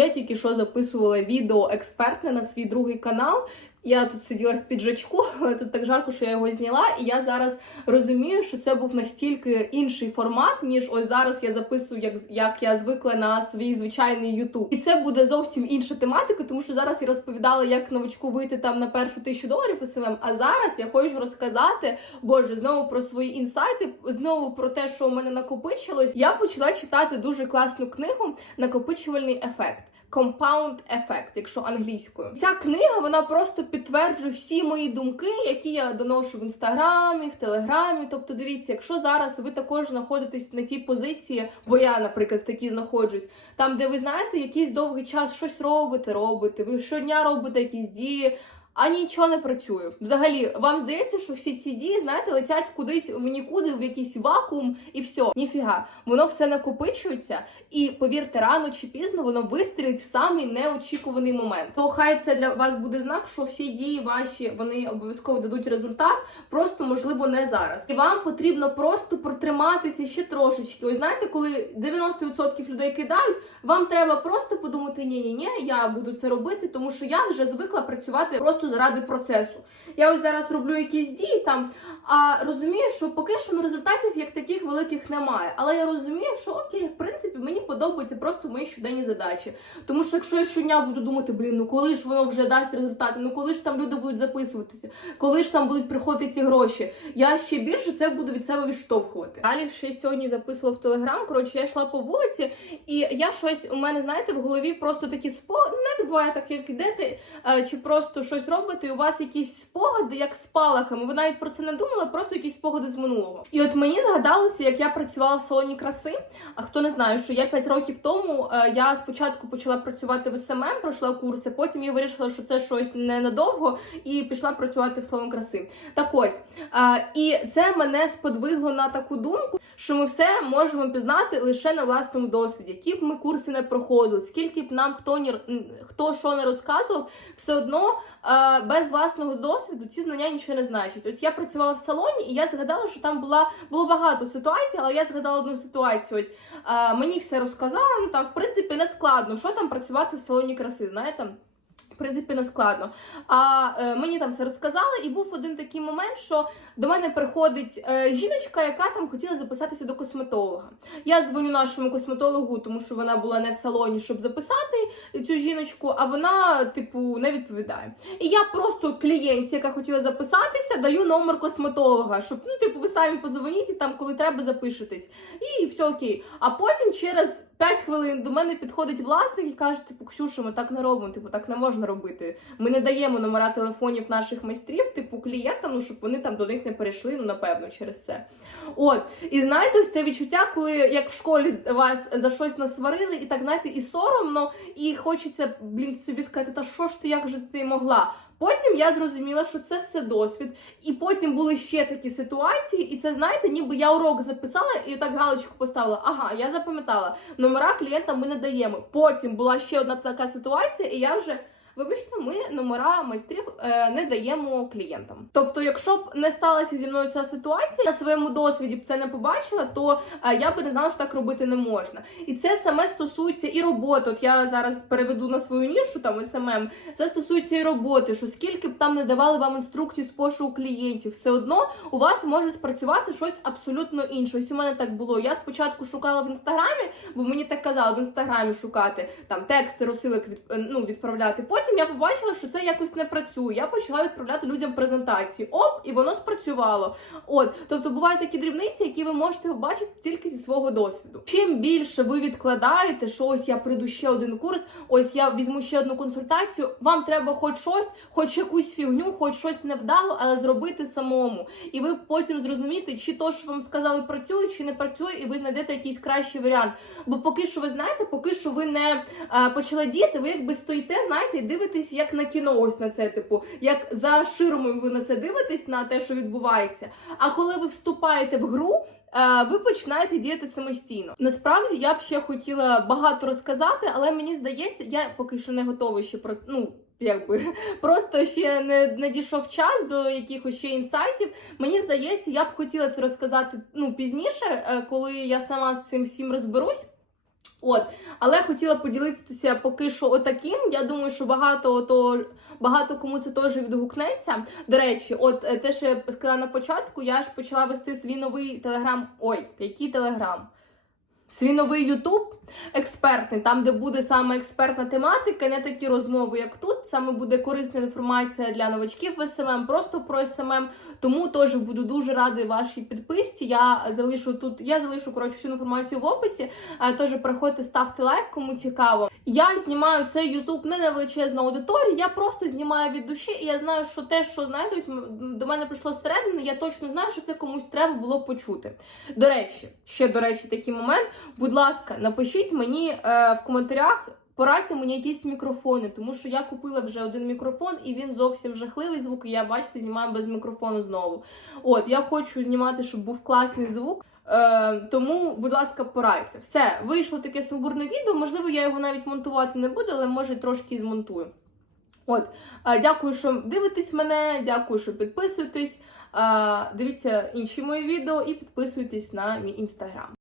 Я тільки що записувала відео експертне на свій другий канал. Я тут сиділа в піджачку, тут так жарко, що я його зняла, і я зараз розумію, що це був настільки інший формат, ніж ось зараз я записую, як, як я звикла на свій звичайний Ютуб. І це буде зовсім інша тематика, тому що зараз я розповідала, як новачку вийти там на першу тисячу доларів СММ. А зараз я хочу розказати, боже, знову про свої інсайти, знову про те, що у мене накопичилось. Я почала читати дуже класну книгу Накопичувальний ефект. Compound Effect, якщо англійською. Ця книга вона просто підтверджує всі мої думки, які я доношу в інстаграмі, в телеграмі. Тобто, дивіться, якщо зараз ви також знаходитесь на тій позиції, бо я, наприклад, в такій знаходжусь, там, де ви знаєте, якийсь довгий час щось робите, робите, ви щодня робите якісь дії. А нічого не працює. Взагалі, вам здається, що всі ці дії, знаєте, летять кудись в нікуди, в якийсь вакуум, і все. Ніфіга. Воно все накопичується, і повірте, рано чи пізно воно вистрілить в самий неочікуваний момент. То хай це для вас буде знак, що всі дії ваші вони обов'язково дадуть результат, просто можливо не зараз. І вам потрібно просто протриматися ще трошечки. Ось знаєте, коли 90% людей кидають, вам треба просто подумати: ні, ні, ні, я буду це робити, тому що я вже звикла працювати просто заради процесу. Я ось зараз роблю якісь дії там, а розумію, що поки що ну, результатів як таких великих немає. Але я розумію, що окей, в принципі, мені подобаються просто мої щоденні задачі. Тому що якщо я щодня буду думати, блін, ну коли ж воно вже дасть результати, ну коли ж там люди будуть записуватися, коли ж там будуть приходити ці гроші, я ще більше це буду від себе відштовхувати. Далі ще сьогодні записувала в телеграм. Коротше, я йшла по вулиці, і я щось у мене, знаєте, в голові просто такі спогади. Знаєте, буває так, як ідете, е, чи просто щось робите, і у вас якісь спогади, як спалахами. Ви навіть про це не думали, просто якісь спогади з минулого. І от мені згадалося, як я працювала в салоні краси. А хто не знає, що я 5 років тому е, я спочатку почала працювати в СММ, пройшла курси, потім я вирішила, що це щось ненадовго, і пішла працювати в салон краси. Так ось е, і це мене сподвигло на таку думку, що ми все можемо пізнати лише на власному досвіді. Які б ми курси не проходили, скільки б нам хто ні хто що не розказував, все одно е, без власного досвіду ці знання нічого не значать. Ось я працювала в салоні, і я згадала, що там була було багато ситуацій, але я згадала одну ситуацію. Ось е, мені все розказала. Ну там в принципі не складно, що там працювати в салоні краси. Знаєте. Принципі, не складно. А е, мені там все розказали, і був один такий момент, що до мене приходить е, жіночка, яка там хотіла записатися до косметолога. Я дзвоню нашому косметологу, тому що вона була не в салоні, щоб записати цю жіночку, а вона, типу, не відповідає. І я просто клієнтці, яка хотіла записатися, даю номер косметолога, щоб ну, типу, ви самі подзвоніть і там, коли треба, запишетесь. І все окей. А потім через. 5 хвилин до мене підходить власник і каже: типу, Ксюша, ми так не робимо, типу, так не можна робити. Ми не даємо номера телефонів наших майстрів, типу клієнтам, ну щоб вони там до них не перейшли, ну напевно, через це. От, і знаєте, ось це відчуття, коли як в школі вас за щось насварили, і так знаєте, і соромно, і хочеться блін собі сказати, та що ж ти як же ти могла? Потім я зрозуміла, що це все досвід, і потім були ще такі ситуації, і це знаєте, ніби я урок записала і так галочку поставила. Ага, я запам'ятала. Номера клієнтам ми не даємо. Потім була ще одна така ситуація, і я вже. Вибачте, ми номера майстрів е, не даємо клієнтам. Тобто, якщо б не сталася зі мною ця ситуація, на своєму досвіді б це не побачила, то е, я би не знала, що так робити не можна. І це саме стосується і роботи. От я зараз переведу на свою нішу там СММ. Це стосується і роботи, що скільки б там не давали вам інструкцій з пошуку клієнтів, все одно у вас може спрацювати щось абсолютно інше. Ось у мене так було. Я спочатку шукала в інстаграмі, бо мені так казали в інстаграмі шукати там тексти, розсилок від ну відправляти. Потім я побачила, що це якось не працює. Я почала відправляти людям презентації. Оп, і воно спрацювало. От, тобто бувають такі дрібниці, які ви можете побачити тільки зі свого досвіду. Чим більше ви відкладаєте, що ось я прийду ще один курс, ось я візьму ще одну консультацію. Вам треба хоч щось, хоч якусь фігню, хоч щось невдало, але зробити самому. І ви потім зрозумієте, чи то, що вам сказали, працює, чи не працює, і ви знайдете якийсь кращий варіант. Бо поки що ви знаєте, поки що ви не а, почали діяти, ви якби стоїте, знаєте, дивитесь як на кіно, ось на це, типу, як за ширмою ви на це дивитесь, на те, що відбувається. А коли ви вступаєте в гру. е, Ви починаєте діяти самостійно. Насправді я б ще хотіла багато розказати, але мені здається, я поки що не готова ще про ну. Якби просто ще не, не дійшов час до якихось ще інсайтів. Мені здається, я б хотіла це розказати ну пізніше, е, коли я сама з цим всім розберусь. От, але хотіла поділитися поки що отаким. Я думаю, що багато то багато кому це теж відгукнеться. До речі, от е, те, що я сказала на початку, я ж почала вести свій новий телеграм. Ой, який телеграм? Свій новий Ютуб експертний, там, де буде саме експертна тематика, не такі розмови, як тут. Саме буде корисна інформація для новачків в СММ, просто про СММ. Тому теж буду дуже радий вашій підписці. Я залишу тут, я залишу коротше всю інформацію в описі. Тож теж приходьте, ставте лайк, кому цікаво. Я знімаю цей Ютуб не на величезну аудиторію, я просто знімаю від душі, і я знаю, що те, що знаєте, до мене прийшло зсередини, я точно знаю, що це комусь треба було почути. До речі, ще до речі, такий момент. Будь ласка, напишіть мені е, в коментарях. Порадьте мені якісь мікрофони, тому що я купила вже один мікрофон, і він зовсім жахливий звук. І я бачите, знімаю без мікрофону знову. От я хочу знімати, щоб був класний звук. Е, тому, будь ласка, порадьте. Все, вийшло таке сумбурне відео. Можливо, я його навіть монтувати не буду, але може трошки змонтую. От, е, дякую, що дивитесь мене, дякую, що підписуєтесь. Е, дивіться інші мої відео і підписуйтесь на мій інстаграм.